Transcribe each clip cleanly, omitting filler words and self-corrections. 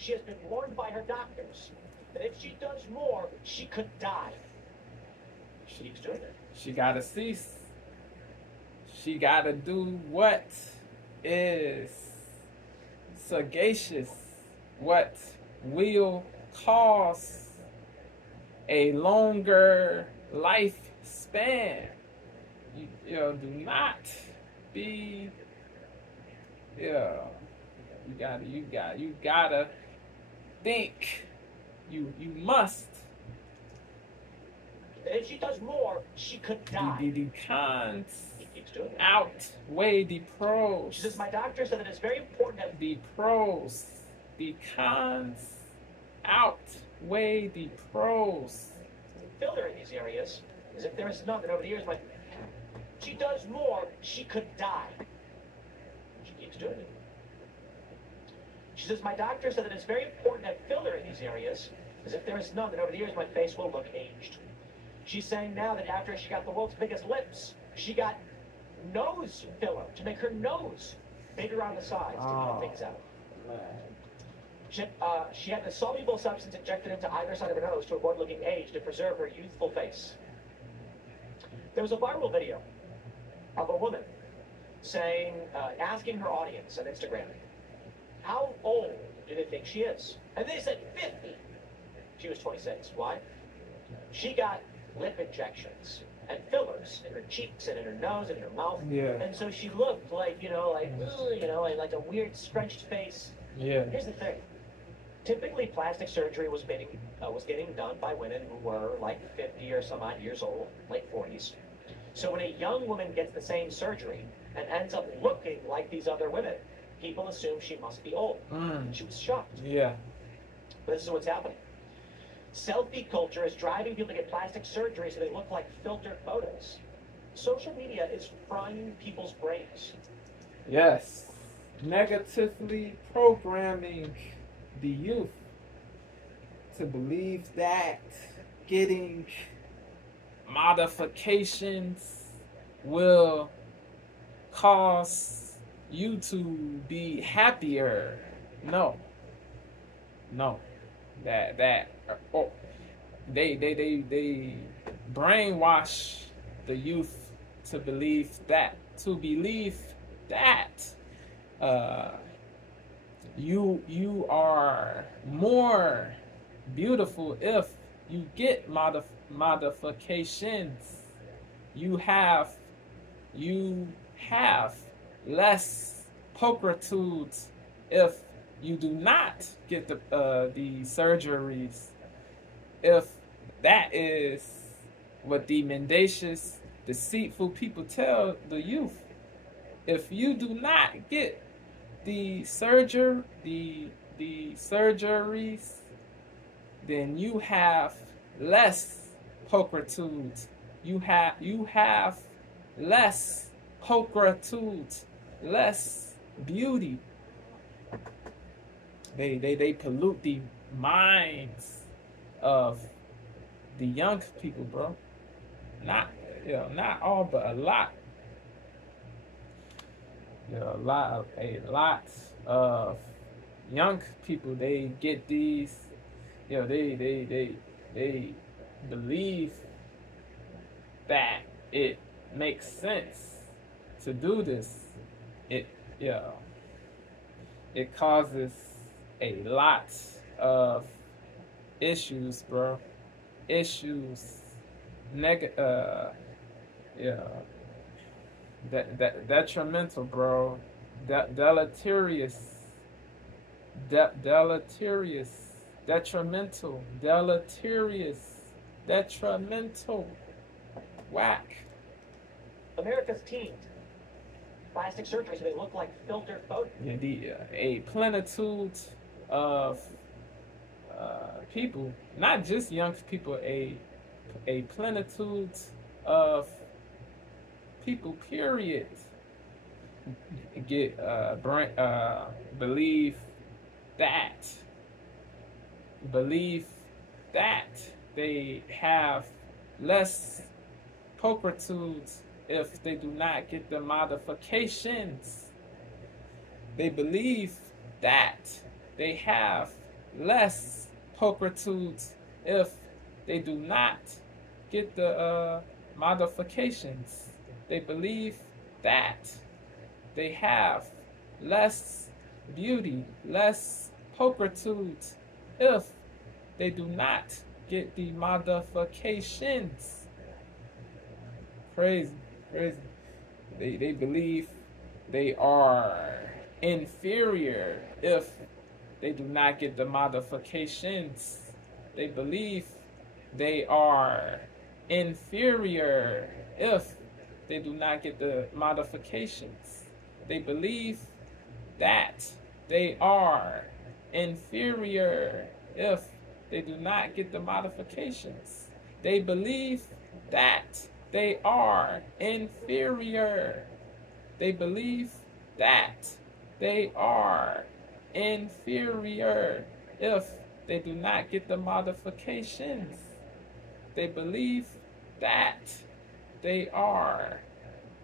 She has been warned by her doctors that if she does more, she could die. She keeps doing it. She gotta cease. She gotta do what is sagacious, what will cause a longer lifespan. You know, do not be, you gotta think. You must. And if she does more, she could die. The cons outweigh the pros. She says, my doctor said that it's very important that the cons outweigh the pros. Filter in these areas is if there is none, that over the years, like, she does more, she could die. She keeps doing it. She says, my doctor said that it's very important to have filler in these areas, as if there is none, that over the years my face will look aged. She's saying now that after she got the world's biggest lips, she got nose filler to make her nose bigger on the sides to cut things out. She had the soluble substance injected into either side of her nose to avoid looking aged to preserve her youthful face. There was a viral video of a woman saying, asking her audience on Instagram, how old do they think she is? And they said 50. She was 26. Why? She got lip injections and fillers in her cheeks and in her nose and in her mouth. Yeah. And so she looked like, like a weird scrunched face. Yeah. Here's the thing. Typically, plastic surgery was getting done by women who were like 50 or some odd years old, late 40s. So when a young woman gets the same surgery and ends up looking like these other women, people assume she must be old. She was shocked. Yeah. But this is what's happening. Selfie culture is driving people to get plastic surgery so they look like filtered photos. Social media is frying people's brains. Yes. Negatively programming the youth to believe that getting modifications will cause you to be happier. No. They brainwash the youth to believe that you are more beautiful if you get modifications. You have less pulchritude if you do not get the surgeries. If that is what the mendacious, deceitful people tell the youth, if you do not get the surgeries, then you have less pulchritude. You have less pulchritude, less beauty. They pollute the minds of the young people, bro. Not all, but a lot. A lot of young people, they get these, they believe that it makes sense to do this. It causes a lot of issues, bro. Detrimental, bro. Deleterious. Detrimental. Whack. America's teamed. Plastic surgery so they look like filtered photos. Yeah, a plenitude of people, not just young people, a plenitude of people, period, believe that they have less pulchritude if they do not get the modifications. They believe that they have less pulchritudes if they do not get the modifications. They believe that they have less beauty, less pulchritudes if they do not get the modifications. Crazy, crazy. They believe they are inferior if they do not get the modifications. They believe they are inferior if they do not get the modifications. They believe that they are inferior if they do not get the modifications. They believe that they are inferior. They believe that they are inferior if they do not get the modifications. They believe that they are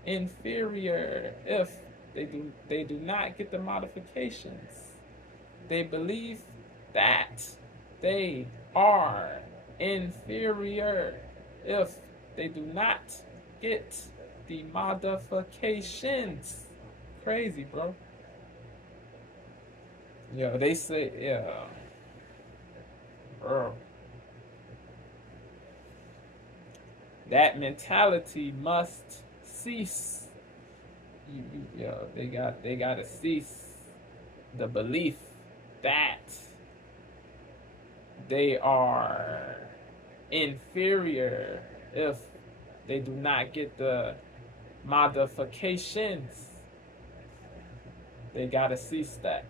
inferior if they do not get the modifications. They believe that they are inferior if they do not get the modifications. Crazy, bro. Yeah, they say, yeah, bro. That mentality must cease. They gotta cease the belief that they are inferior if they do not get the modifications. They gotta cease that.